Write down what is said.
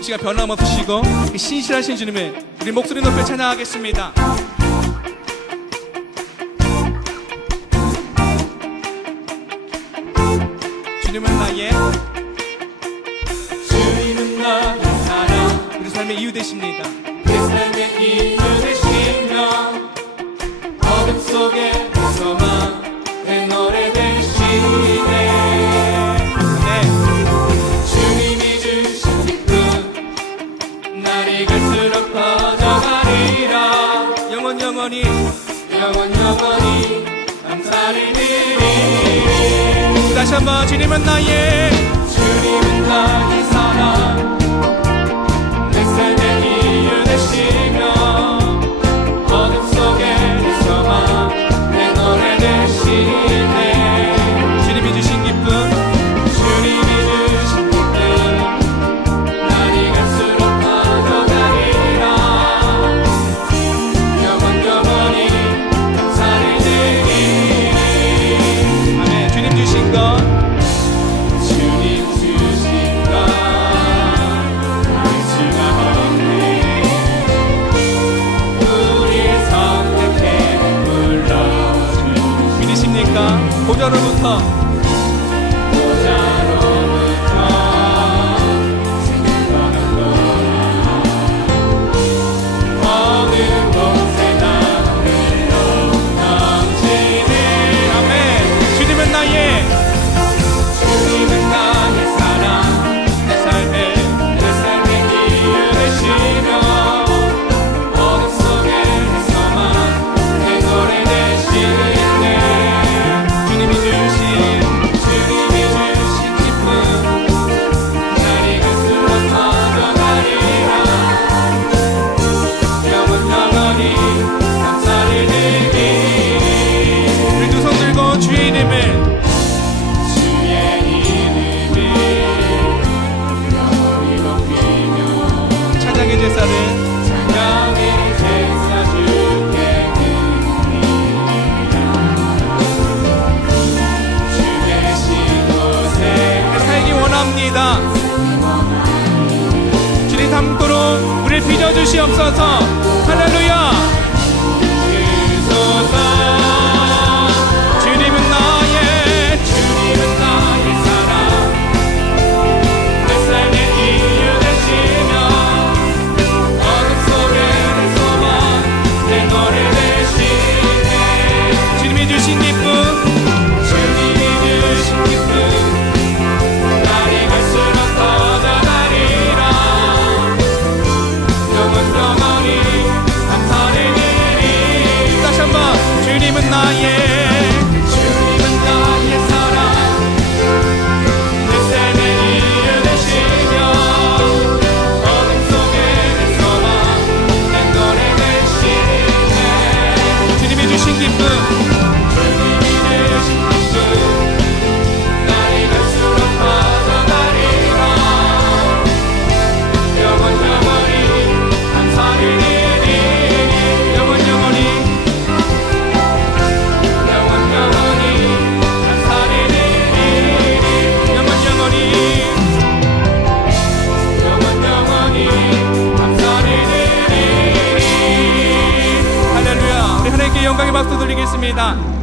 시간 변함없으시고 신실하신 주님의 우리 목소리 높여 찬양하겠습니다. 주님은 나의 주님은 나의 사랑 우리 삶의 이유 되십니다. 내 삶의 이유 되십니다. 영원히 영원 영원히 감사를 드리 다시 한번 주님은 나의 여러분 다 주시옵소서. 할렐루야. 영광의 박수 드리겠습니다.